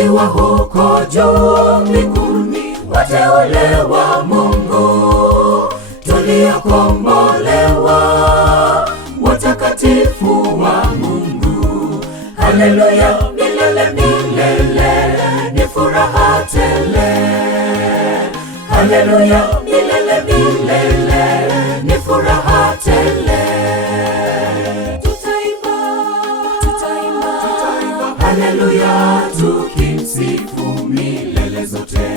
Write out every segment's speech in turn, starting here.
tukiwa huko juu mbinguni, wateule wa Mungu, tuliokombolewa, watakatifu wa Mungu. Haleluya, milele milele ni furaha tele. Haleluya, milele milele ni furaha tele. Tutaimba haleluya, tukimsifu milele zote.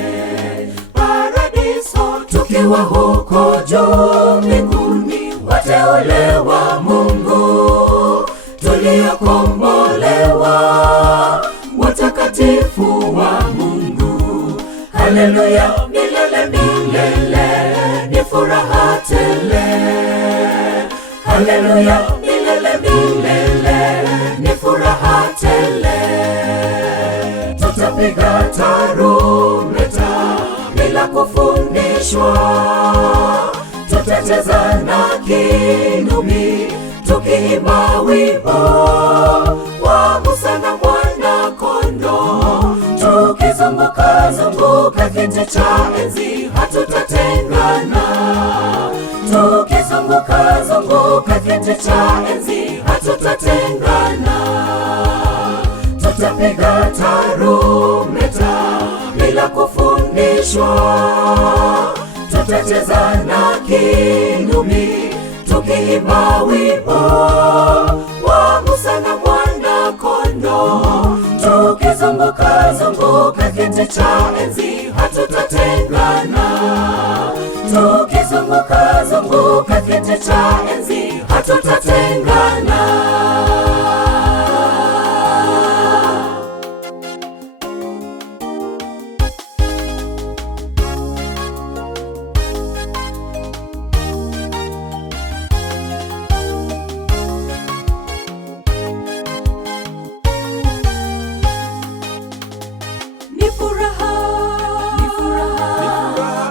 Paradiso, tukiwa huko juu mbinguni, wateule wa Mungu, tuliokombolewa, watakatifu wa Mungu. Haleluya, milele milele ni furaha tele. Haleluya, milele milele ni furaha tele. Tutapiga tarumbeta bila kufundishwa, tutacheza na kinubi tukiimba wimbo wa Musa na Mwana Kondoo, tukizunguka zunguka kiti cha enzi, hatutatengana. Tukizunguka zunguka kiti cha enzi, hatutatengana. Tutapiga tarumbeta bila kufundishwa, tutacheza na kinubi tukiimba wimbo wa Musa na Mwana Kondoo, tukizunguka zunguka kiti cha enzi, hatutatengana. Tukizunguka zunguka kiti cha enzi, hatutatengana.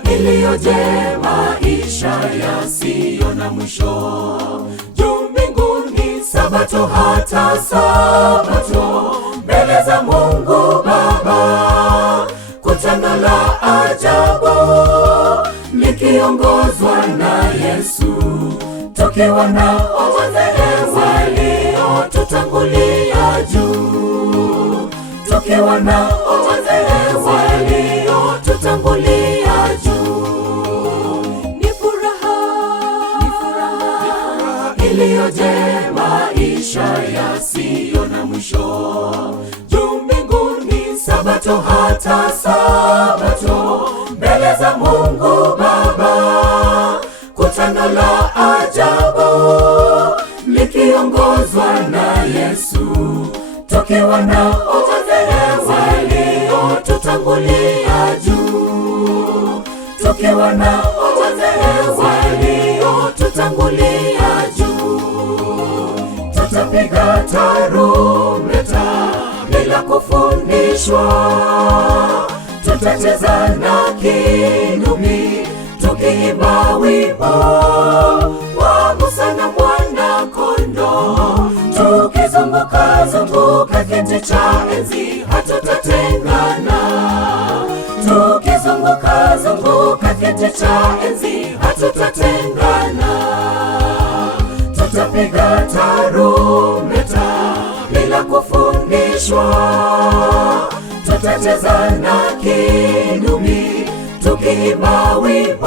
Iliyoje maisha yasiyo na mwisho, juu mbinguni, Sabato hata Sabato, mbele za Mungu Baba, kutano la ajabu likiongozwa na Yesu, tukiwa na wazee waliotutangulia juu, tukiwa na wazee waliotutangulia juu. Iliyoje maisha yasiyo na mwisho, juu mbinguni, Sabato hata Sabato, mbele za Mungu Baba, kutano la ajabu likiongozwa na Yesu, tukiwa na wazee waliotutangulia juu, tukiwa na wazee waliotutangulia juu. Tutapiga tarumbeta bila kufundishwa, tutacheza na kinubi tukiimba wimbo wa Musa na Mwana Kondoo, tukizunguka zunguka kiti cha enzi, hatutatengana. Tukizunguka zunguka kiti cha enzi, hatutatengana. Tutapiga tarumbeta bila kufundishwa, tutacheza na kinubi tukiimba wimbo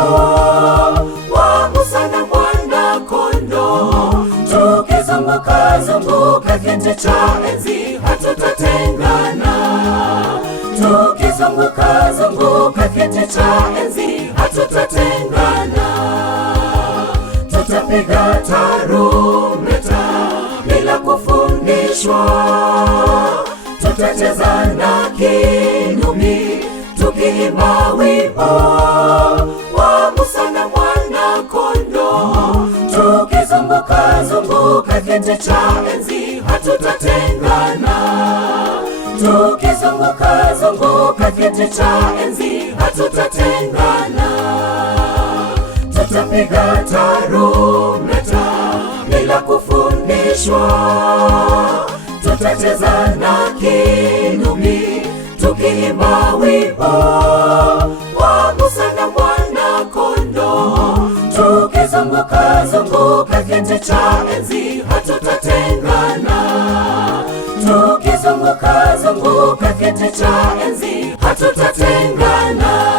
wa Musa na Mwana Kondoo, tukizunguka zunguka kiti cha enzi, hatutatengana. Tukizunguka zunguka kiti cha enzi, hatutatengana. Tutapiga tarumbeta bila kufundishwa, tutacheza na kinubi tukiimba wimbo wa Musa na Mwana Kondoo, tukizunguka zunguka kiti cha enzi, hatutatengana. Tukizunguka zunguka kiti cha enzi, hatutatengana. Tutapiga tarumbeta bila kufundishwa, tutacheza na kinubi tukiimba wimbo wa Musa na Mwana-Kondoo, tukizunguka zunguka kiti cha enzi, hatutatengana. Tukizunguka zunguka kiti cha enzi, hatutatengana.